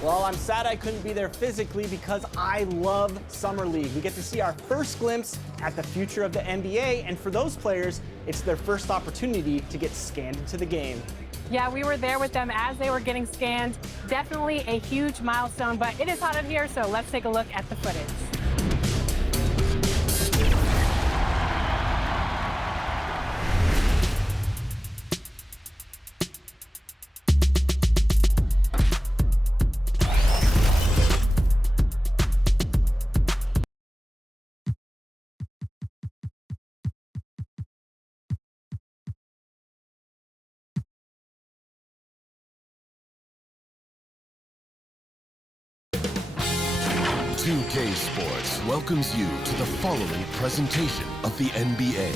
Well, I'm sad I couldn't be there physically because I love Summer League. We get to see our first glimpse at the future of the NBA, and for those players, it's their first opportunity to get scanned into the game. Yeah, we were there with them as they were getting scanned. Definitely a huge milestone, but it is hot in here, so let's take a look at the footage. UK Sports welcomes you to the following presentation of the NBA.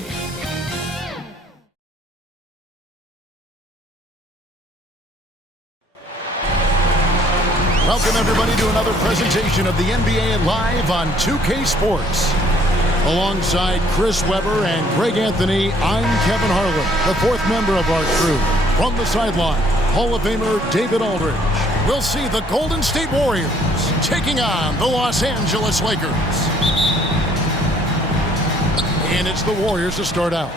Welcome everybody to another presentation of the NBA live on 2K Sports. Alongside Chris Webber and Greg Anthony, I'm Kevin Harlan, the fourth member of our crew. From the sideline, Hall of Famer David Aldridge. We'll see the Golden State Warriors taking on the Los Angeles Lakers. And it's the Warriors to start out.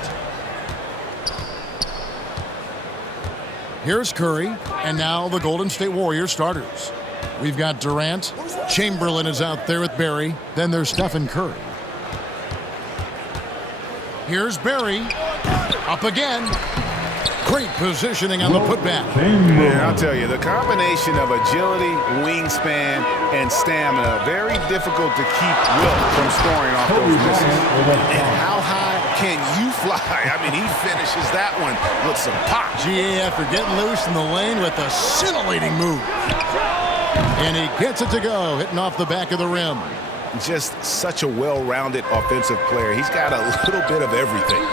Here's Curry, and now the Golden State Warriors starters. We've got Durant. Chamberlain is out there with Barry. Then there's Stephen Curry. Here's Barry. Up again. Great positioning on the putback. Yeah, I'll tell you, the combination of agility, wingspan, and stamina, very difficult to keep Wilt from scoring off those misses. And how high can you fly? I mean, he finishes that one with some pop. GA after getting loose in the lane with a scintillating move. And he gets it to go, hitting off the back of the rim. Just such a well-rounded offensive player. He's got a little bit of everything.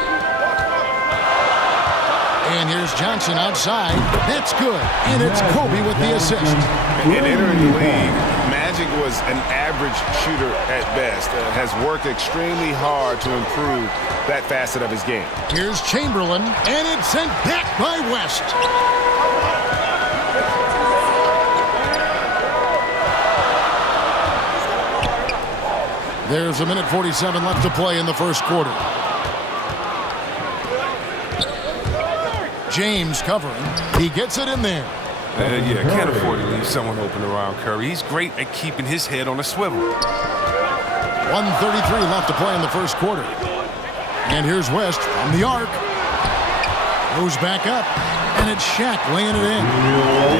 And here's Johnson outside. That's good. And it's Kobe with the assist. And entering the league, Magic was an average shooter at best. Has worked extremely hard to improve that facet of his game. Here's Chamberlain, and it's sent back by West. There's a minute 47 left to play in the first quarter. James covering. He gets it in there. Yeah, can't afford to leave someone open around Curry. He's great at keeping his head on a swivel. 1:33 left to play in the first quarter. And here's West from the arc. Goes back up, and it's Shaq laying it in.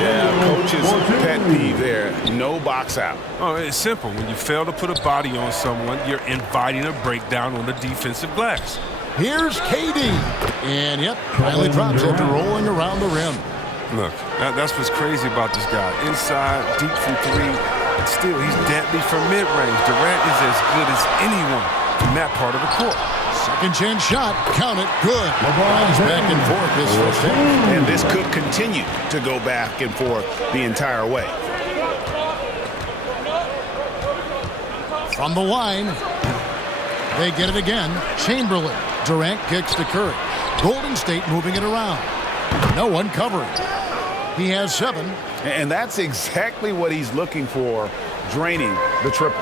Yeah, coach's pet peeve there. No box out. Oh, it's simple. When you fail to put a body on someone, you're inviting a breakdown on the defensive glass. Here's KD. And, yep, finally drops after rolling around the rim. Look, that's what's crazy about this guy. Inside, deep from three, but still, he's deadly from mid-range. Durant is as good as anyone in that part of the court. Second chance shot. Count it. Good. LeBron's back and forth this first half. And this could continue to go back and forth the entire way. From the line, they get it again. Chamberlain. Durant kicks to Curry. Golden State moving it around. No one covering. He has 7. And that's exactly what he's looking for, draining the triple.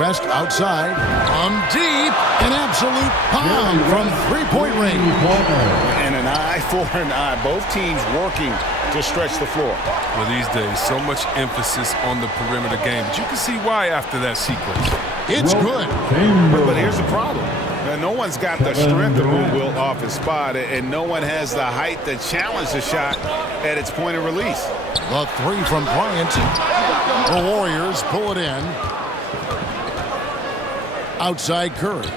West outside. From deep. An absolute bomb from three-point range. And an eye for an eye. Both teams working to stretch the floor. Well, these days, so much emphasis on the perimeter game. But you can see why after that sequence. It's good. But here's the problem. No one's got the strength to move Wilt off his spot, and no one has the height to challenge the shot at its point of release. The 3 from Bryant. The Warriors pull it in. Outside Curry.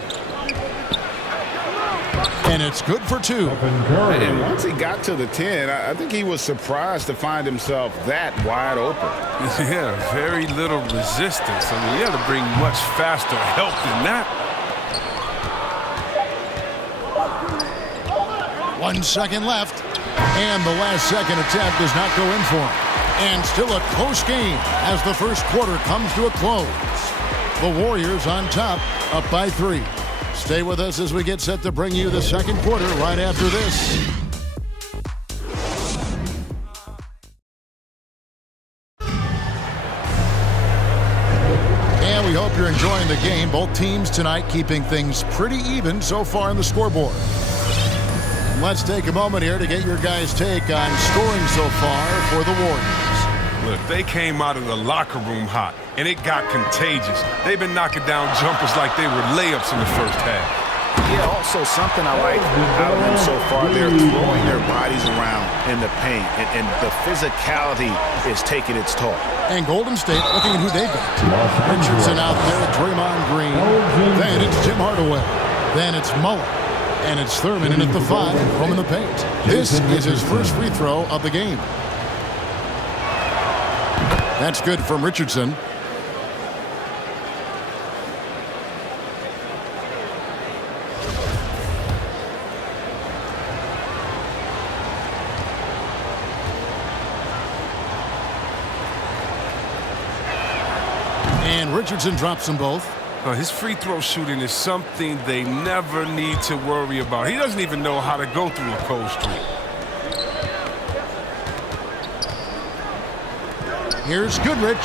And it's good for 2. And once he got to the 10, I think he was surprised to find himself that wide open. Yeah, very little resistance. I mean, you had to bring much faster help than that. 1 second left. And the last second attempt does not go in for him. And still a close game as the first quarter comes to a close. The Warriors on top, up by 3. Stay with us as we get set to bring you the second quarter right after this. Well, we hope you're enjoying the game. Both teams tonight keeping things pretty even so far on the scoreboard. And let's take a moment here to get your guys' take on scoring so far for the Warriors. Look, they came out of the locker room hot, and it got contagious. They've been knocking down jumpers like they were layups in the first half. Yeah, also something I like out of them so far, they're throwing their bodies around in the paint, and the physicality is taking its toll. And Golden State looking at who they've got. Richardson out there, Draymond Green. Then it's Jim Hardaway. Then it's Mullen. And it's Thurman in at the 5, roaming the paint. This is his first free throw of the game. That's good from Richardson. And Richardson drops them both. His free throw shooting is something they never need to worry about. He doesn't even know how to go through a cold streak. Here's Goodrich.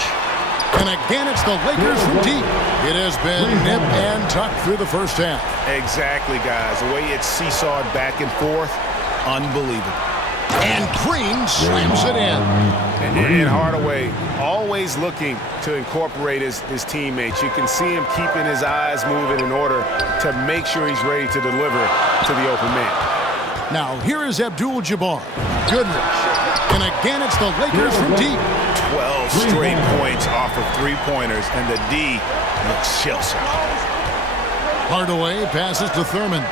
And again, it's the Lakers from deep. It has been nip and tuck through the first half. Exactly, guys. The way it's seesawed back and forth, unbelievable. And Green slams it in. And Hardaway always looking to incorporate his teammates. You can see him keeping his eyes moving in order to make sure he's ready to deliver to the open man. Now, here is Abdul-Jabbar. Goodrich. And again, it's the Lakers from deep. 12 straight points off of three-pointers, and the D looks shell-shocked. Hardaway passes to Thurman.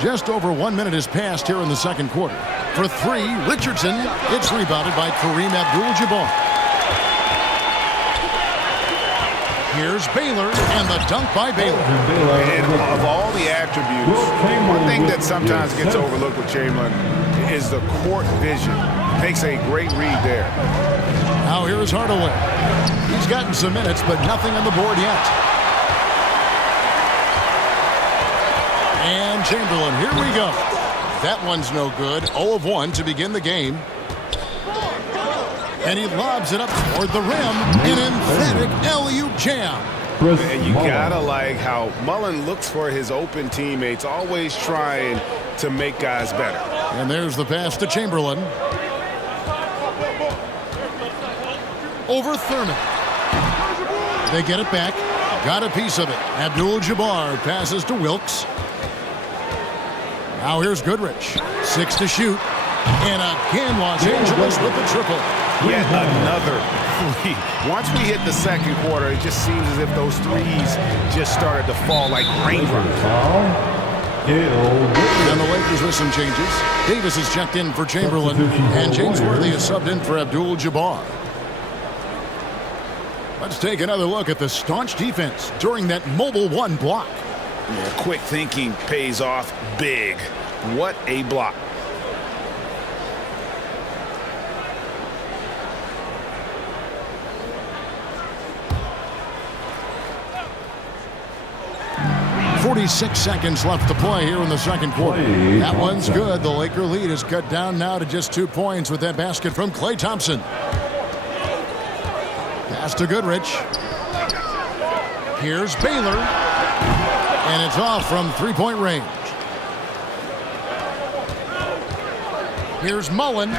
Just over 1 minute has passed here in the second quarter. For 3, Richardson. It's rebounded by Kareem Abdul-Jabbar. Here's Baylor, and the dunk by Baylor. And of all the attributes, one thing that sometimes gets overlooked with Chamberlain is the court vision. Makes a great read there. Now here is Hardaway. He's gotten some minutes, but nothing on the board yet. And Chamberlain, here we go. That one's no good. 0 of 1 to begin the game. And he lobs it up toward the rim. An emphatic alley-oop jam. And you gotta like how Mullen looks for his open teammates, always trying to make guys better. And there's the pass to Chamberlain. Over Thurman. They get it back. Got a piece of it. Abdul-Jabbar passes to Wilkes. Now here's Goodrich. 6 to shoot. And again, Los Angeles with the triple. Yet another three. Once we hit the second quarter, it just seems as if those threes just started to fall like raindrops. And the Lakers with some changes. Davis is checked in for Chamberlain. And James Worthy is subbed in for Abdul-Jabbar. Let's take another look at the staunch defense during that mobile 1 block. Yeah, quick thinking pays off big. What a block. .46 seconds left to play here in the second quarter. That one's good. The Laker lead is cut down now to just 2 points with that basket from Klay Thompson. Pass to Goodrich. Here's Baylor. And it's off from three-point range. Here's Mullen.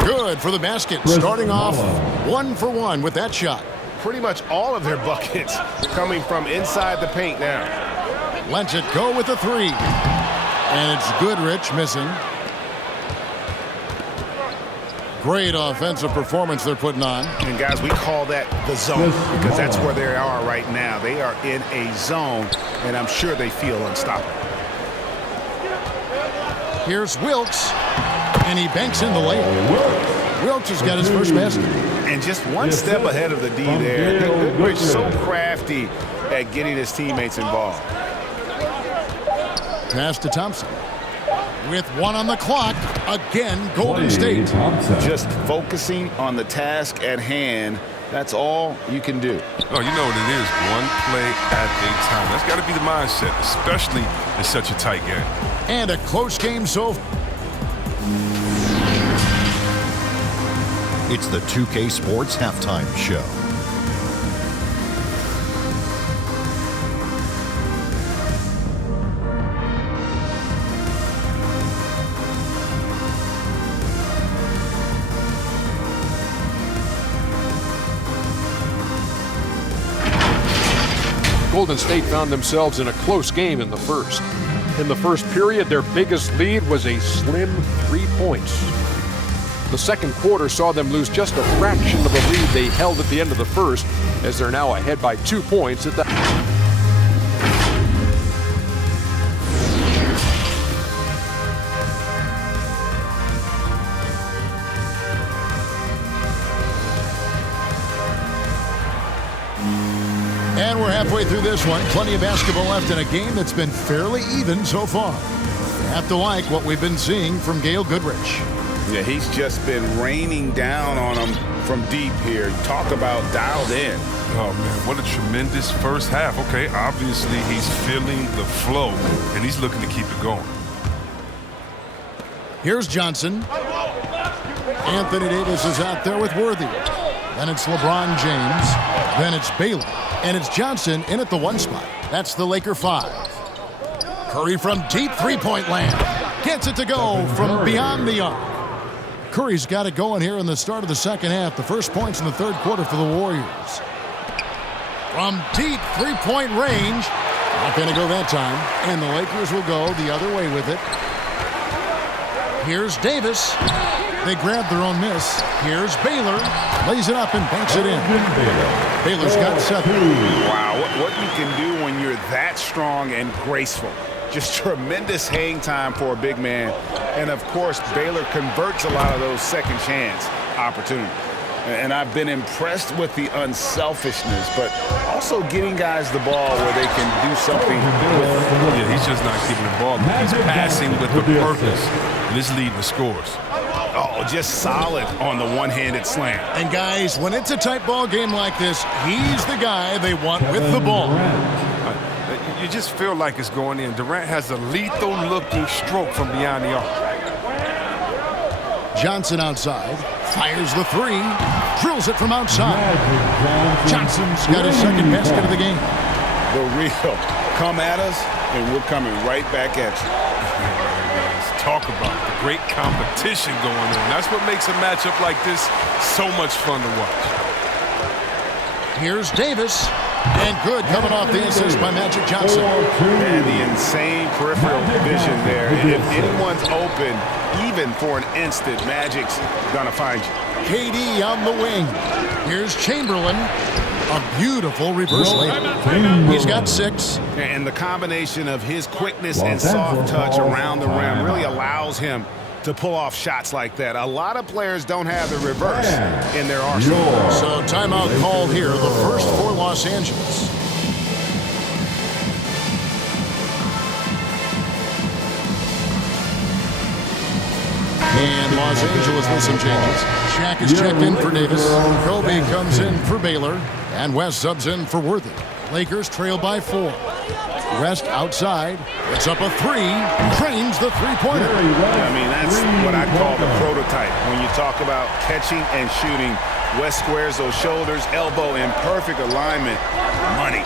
Good for the basket. Starting off 1 for 1 with that shot. Pretty much all of their buckets coming from inside the paint now. Lets it go with the 3. And it's Goodrich missing. Great offensive performance they're putting on. And guys, we call that the zone because that's where they are right now. They are in a zone, and I'm sure they feel unstoppable. Here's Wilkes, and he banks in the layup. Wilkes has got his first basket. And just one step ahead of the D there. Goodrich so crafty at getting his teammates involved. Pass to Thompson. With 1 on the clock, again, Golden State. Just focusing on the task at hand. That's all you can do. Oh, you know what it is. One play at a time. That's got to be the mindset, especially in such a tight game. And a close game so far. It's the 2K Sports Halftime Show. Golden State found themselves in a close game in the first. In the first period, their biggest lead was a slim 3 points. The second quarter saw them lose just a fraction of the lead they held at the end of the first, as they're now ahead by 2 points at the... And we're halfway through this one. Plenty of basketball left in a game that's been fairly even so far. You have to like what we've been seeing from Gail Goodrich. Yeah, he's just been raining down on them from deep here. Talk about dialed in. Oh, man, what a tremendous first half. Okay, obviously he's feeling the flow, and he's looking to keep it going. Here's Johnson. Anthony Davis is out there with Worthy. Then it's LeBron James. Then it's Baylor. And it's Johnson in at the 1 spot. That's the Laker 5. Curry from deep three-point land. Gets it to go from beyond the arc. Curry's got it going here in the start of the second half. The first points in the third quarter for the Warriors. From deep three-point range. Not going to go that time. And the Lakers will go the other way with it. Here's Davis. They grab their own miss. Here's Baylor. Lays it up and banks it in. Baylor's got 7. Wow, what you can do when you're that strong and graceful. Just tremendous hang time for a big man. And, of course, Baylor converts a lot of those second chance opportunities. And I've been impressed with the unselfishness, but also getting guys the ball where they can do something with it. Yeah, he's just not keeping the ball. He's passing with a purpose, and it's leading the scores. Oh, just solid on the one-handed slam. And, guys, when it's a tight ball game like this, he's the guy they want with the ball. You just feel like it's going in. Durant has a lethal-looking stroke from beyond the arc. Johnson outside. Fires the 3. Drills it from outside. Johnson's got his second basket of the game. The real. Come at us, and we're coming right back at you. Talk about the great competition going on. That's what makes a matchup like this so much fun to watch. Here's Davis. And good coming off the assist by Magic Johnson. And the insane peripheral vision there. If anyone's open, even for an instant, Magic's gonna find you. KD on the wing. Here's Chamberlain. A beautiful reverse layup. He's got 6. And the combination of his quickness and soft touch around the rim really allows him to pull off shots like that. A lot of players don't have the reverse in their arsenal. So timeout called here, the first for Los Angeles. And Los Angeles with some changes. Shaq is checked in for Davis. Kobe comes in for Baylor. And West subs in for Worthy. Lakers trail by 4. West outside. It's up a 3. Trains the three-pointer. I mean, that's what I call the prototype. When you talk about catching and shooting, West squares those shoulders, elbow in perfect alignment. Money.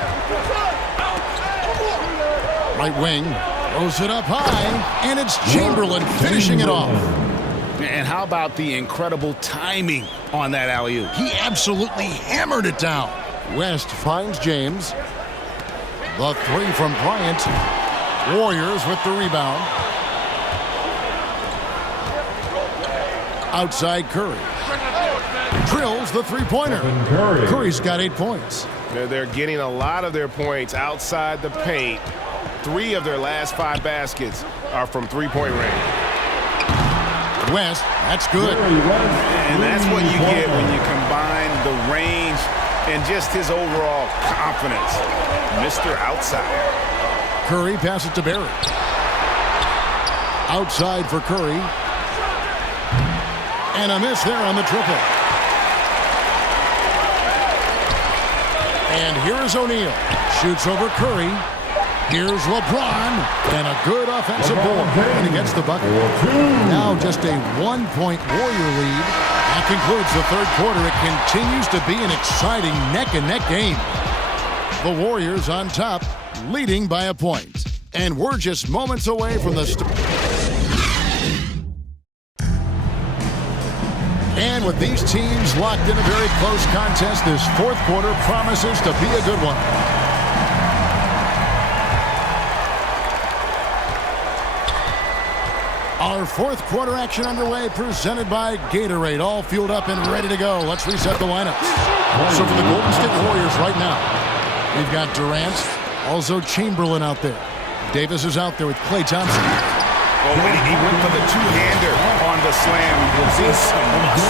Right wing. Throws it up high. And it's Chamberlain finishing it off. And how about the incredible timing on that alley-oop? He absolutely hammered it down. West finds James. The 3 from Bryant. Warriors with the rebound. Outside Curry. Drills the three-pointer. Curry's got 8 points. They're getting a lot of their points outside the paint. 3 of their last 5 baskets are from three-point range. West, that's good. And that's what you get when you combine the range and just his overall confidence. Mr. Outside. Curry passes to Barry. Outside for Curry. And a miss there on the triple. And here is O'Neal. Shoots over Curry. Here's LeBron. And a good offensive board. And he gets the bucket. Now just a 1-point Warrior lead That concludes the third quarter. It continues to be an exciting neck-and-neck game. The Warriors on top, leading by a point. And we're just moments away from the And with these teams locked in a very close contest, this fourth quarter promises to be a good one. Our fourth quarter action underway, presented by Gatorade. All fueled up and ready to go. Let's reset the lineups. So for the Golden State Warriors right now, we've got Durant, also Chamberlain out there. Davis is out there with Klay Thompson. Oh, and he went for the two-hander on the slam. You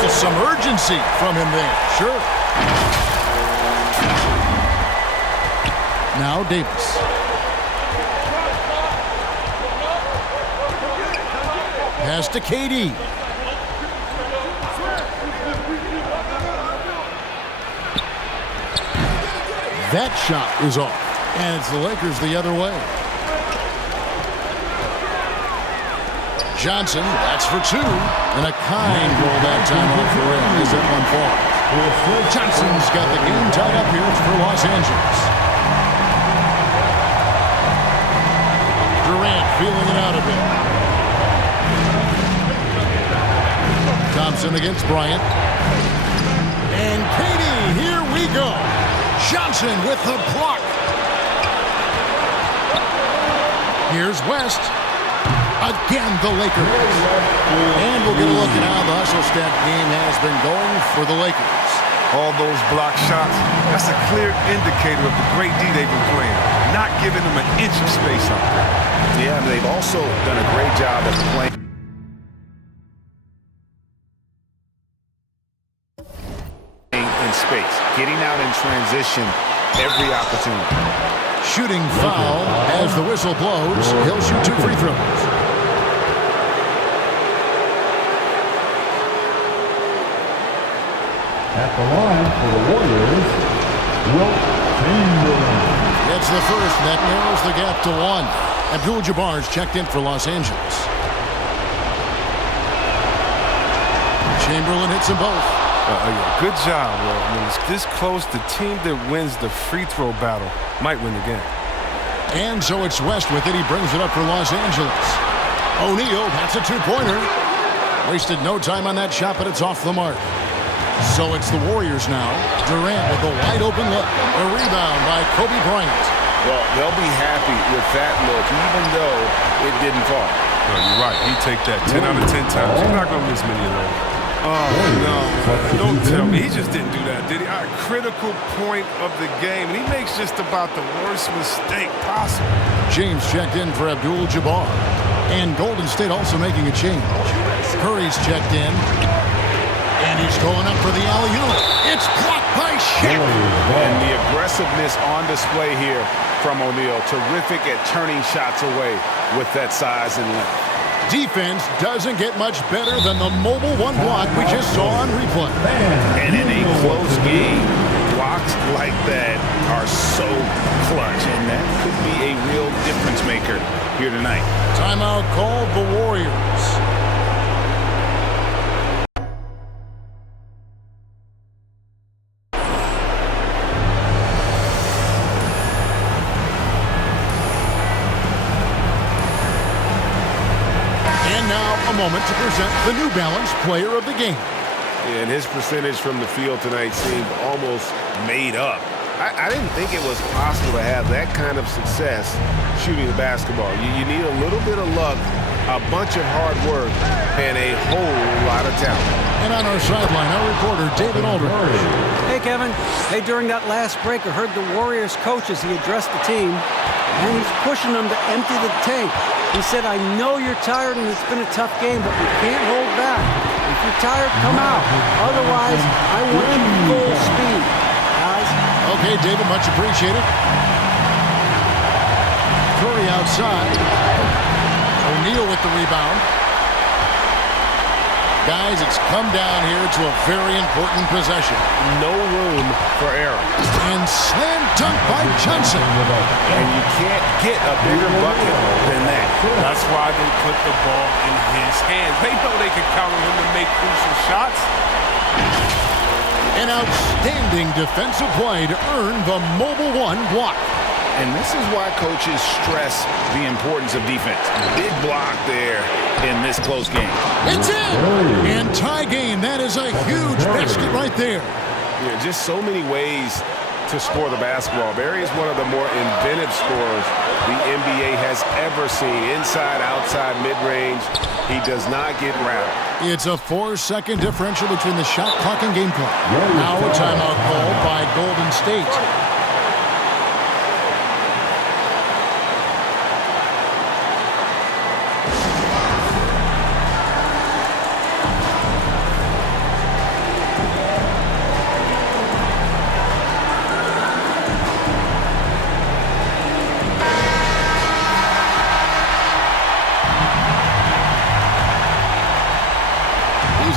see some urgency from him there. Sure. Now Davis. Pass to KD. That shot is off. And it's the Lakers the other way. Johnson, that's for two. And a kind roll that time off the rim as that one falls. Johnson's got the game tied up here for Los Angeles. Durant feeling it out a bit. Thompson against Bryant. And KD, here we go. Johnson with the block. Here's West. Again, the Lakers. And we'll get a look at how the hustle stat game has been going for the Lakers. All those block shots, that's a clear indicator of the great D they've been playing. Not giving them an inch of space out there. Yeah, and they've also done a great job of playing in space, getting out in transition every opportunity. Shooting foul as the whistle blows. He'll shoot 2 free throws. At the line for the Warriors, Wilt Chamberlain. That's the first. That narrows the gap to 1. Abdul-Jabbar's checked in for Los Angeles. Chamberlain hits them both. Good job, Will. When it's this close, the team that wins the free throw battle might win the game. And so it's West with it. He brings it up for Los Angeles. O'Neal, that's a two-pointer. Wasted no time on that shot, but it's off the mark. So it's the Warriors now. Durant with a wide-open look. A rebound by Kobe Bryant. Well, they'll be happy with that look, even though it didn't fall. No, you're right. He take that 10 out of 10 times. He's not going to miss many of those. Oh, no. Don't tell me. He just didn't do that, did he? A critical point of the game, and he makes just about the worst mistake possible. James checked in for Abdul-Jabbar. And Golden State also making a change. Curry's checked in. And he's going up for the alley-oop. It's blocked by Shaq. And the aggressiveness on display here from O'Neal. Terrific at turning shots away with that size and length. Defense doesn't get much better than the mobile one block we just saw on replay. And in a close game, blocks like that are so clutch. And that could be a real difference maker here tonight. Timeout called the Warriors. Moment to present the New Balance Player of the Game. And his percentage from the field tonight seemed almost made up. I didn't think it was possible to have that kind of success shooting the basketball. You need a little bit of luck, a bunch of hard work, and a whole lot of talent. And on our sideline, our reporter, David Aldridge. Hey, Kevin. Hey, during that last break, I heard the Warriors coach as he addressed the team, and he's pushing them to empty the tank. He said, I know you're tired and it's been a tough game, but we can't hold back. If you're tired, come out. Otherwise, I want you full speed, guys. Okay, David, much appreciated. Curry outside. O'Neal with the rebound. Guys, it's come down here to a very important possession. No room for error. And slam dunk by Johnson. And you can't get a bigger bucket than that. That's why they put the ball in his hands. They know they can count on him to make crucial shots. An outstanding defensive play to earn the Mobile One block. And this is why coaches stress the importance of defense. Big block there in this close game. It's in! And tie game. That is a huge basket right there. Yeah, just so many ways to score the basketball. Barry is one of the more inventive scorers the NBA has ever seen. Inside, outside, mid-range. He does not get wrapped. It's a 4-second differential between the shot clock and game clock. Now a timeout called by Golden State.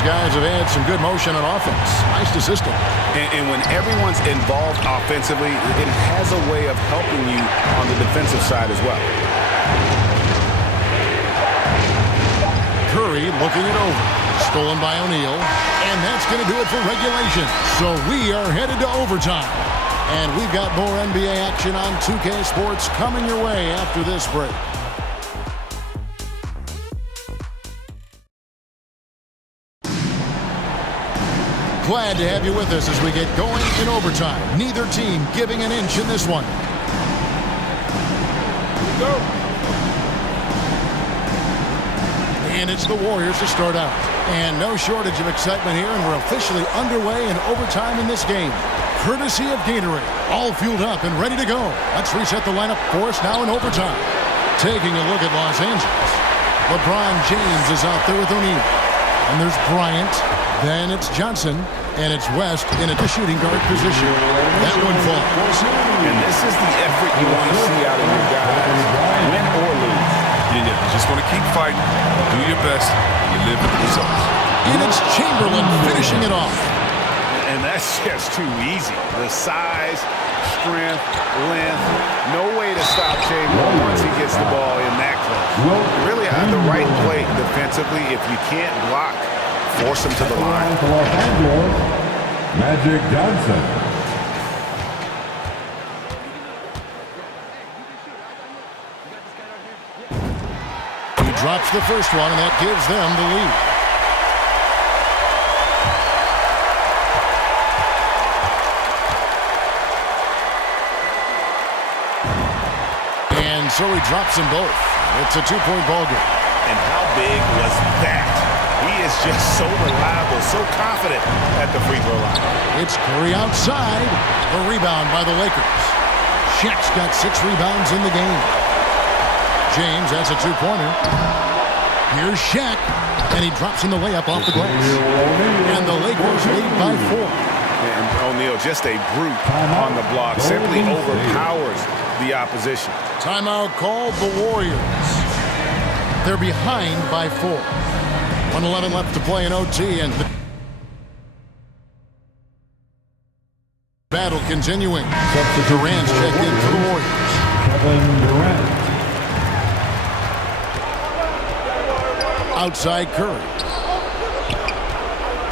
Guys have had some good motion on offense. Nice to system. And when everyone's involved offensively, it has a way of helping you on the defensive side as well. Curry looking it over. Stolen by O'Neal. And that's going to do it for regulation. So we are headed to overtime. And we've got more NBA action on 2K Sports coming your way after this break. Glad to have you with us as we get going in overtime. Neither team giving an inch in this one. Go. And it's the Warriors to start out. And no shortage of excitement here, and we're officially underway in overtime in this game. Courtesy of Gatorade. All fueled up and ready to go. Let's reset the lineup for us now in overtime. Taking a look at Los Angeles. LeBron James is out there with O'Neal. And there's Bryant. Then it's Johnson, and it's West in at the shooting guard position. That one falls. And this is the effort you want to see out of your guys, win or lose. Yeah, you just want to keep fighting, do your best, and you live with the results. And it's Chamberlain finishing it off. And that's just too easy. The size, strength, length, no way to stop Chamberlain once he gets the ball in that close. Really on the right play defensively. If you can't block, force him to the line. Los Angeles, Magic Johnson. He drops the first one, and that gives them the lead. And so he drops them both. It's a two-point ball game. And how big was that? He is just so reliable, so confident at the free throw line. It's Curry outside. The rebound by the Lakers. Shaq's got 6 rebounds in the game. James has a two-pointer. Here's Shaq, and he drops in the layup off the glass. And the Lakers lead by 4. And O'Neal, just a brute on the block, simply overpowers the opposition. Timeout called the Warriors. They're behind by 4. 1:11 left to play in OT, and the battle continuing. Durant's checked in for the Warriors. Kevin Durant. Outside Curry.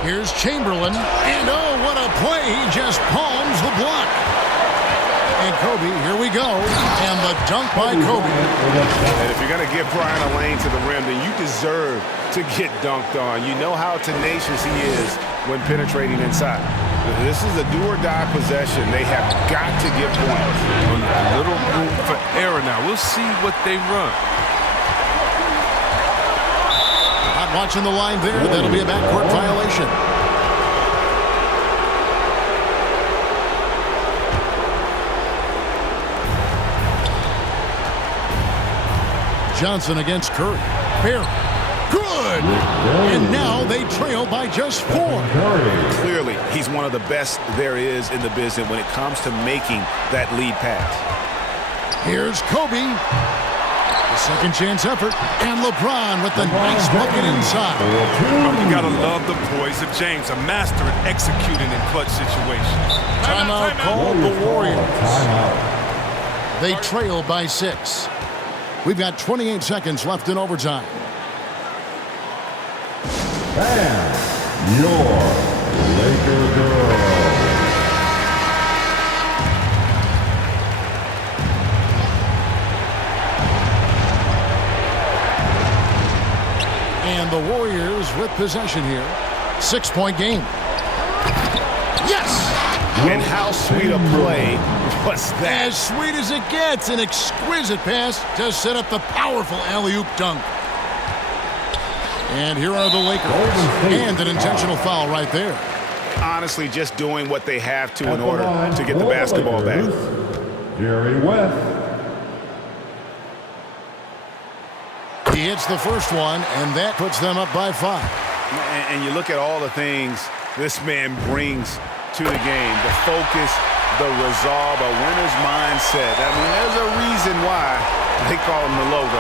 Here's Chamberlain, and oh, what a play. He just palms the block. And Kobe, here we go, and the dunk by Kobe. And if you're going to give Brian a lane to the rim, then you deserve to get dunked on. You know how tenacious he is when penetrating inside. This is a do-or-die possession. They have got to get points. A little room for error now. We'll see what they run. Not watching the line there. That'll be a backcourt violation. Johnson against Curry. Barry. Good! And now they trail by just 4. Clearly, he's one of the best there is in the business when it comes to making that lead pass. Here's Kobe. The second chance effort. And LeBron with the nice bucket inside. You gotta love the poise of James, a master at executing in clutch situations. Timeout called the Warriors. They trail by 6. We've got 28 seconds left in overtime. And your Laker girl. possession here. 6-point game. Yes! And how sweet a play was that? As sweet as it gets. An exquisite pass to set up the powerful alley-oop dunk. And here are the Lakers. And an intentional foul right there. Honestly, just doing what they have to in order to get the basketball back. Jerry West. He hits the first one, and that puts them up by 5. And you look at all the things this man brings to the game. The focus, the resolve, a winner's mindset. I mean, there's a reason why they call him the logo.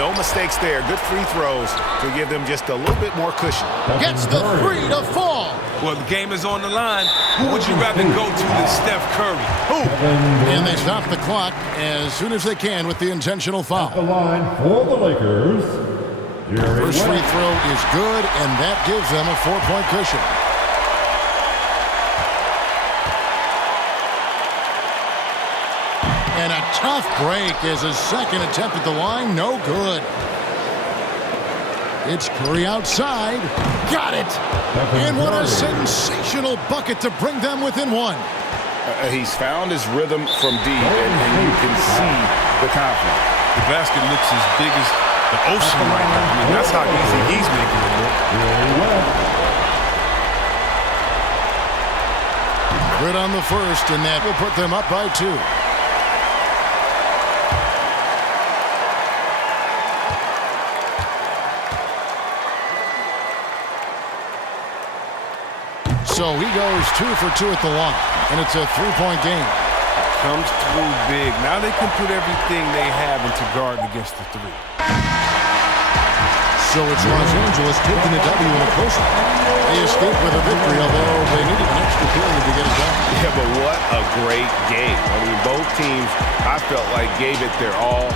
No mistakes there. Good free throws to give them just a little bit more cushion. Gets the 3 to fall. Well, the game is on the line. Who would you rather go to than Steph Curry? Who? And they stop the clock as soon as they can with the intentional foul. At the line for the Lakers, Jerry First free West. throw is good, and that gives them a 4-point cushion. And a tough break as his second attempt at the line, no good. It's Curry outside. Got it. And what a sensational bucket to bring them within 1. He's found his rhythm from deep, and you can see the confidence. The basket looks as big as the ocean right now. I mean, that's how easy he's making it look. Jerry West. Good on the first, and that will put them up by 2. So he goes 2 for 2 at the line, and it's a 3-point game. Comes through big. Now they can put everything they have into guard against the 3. So it's Los Angeles taking the W in a close one. They escape with a victory, although they needed an extra period to get it done. Yeah, but what a great game. I mean, both teams, I felt like, gave it their all.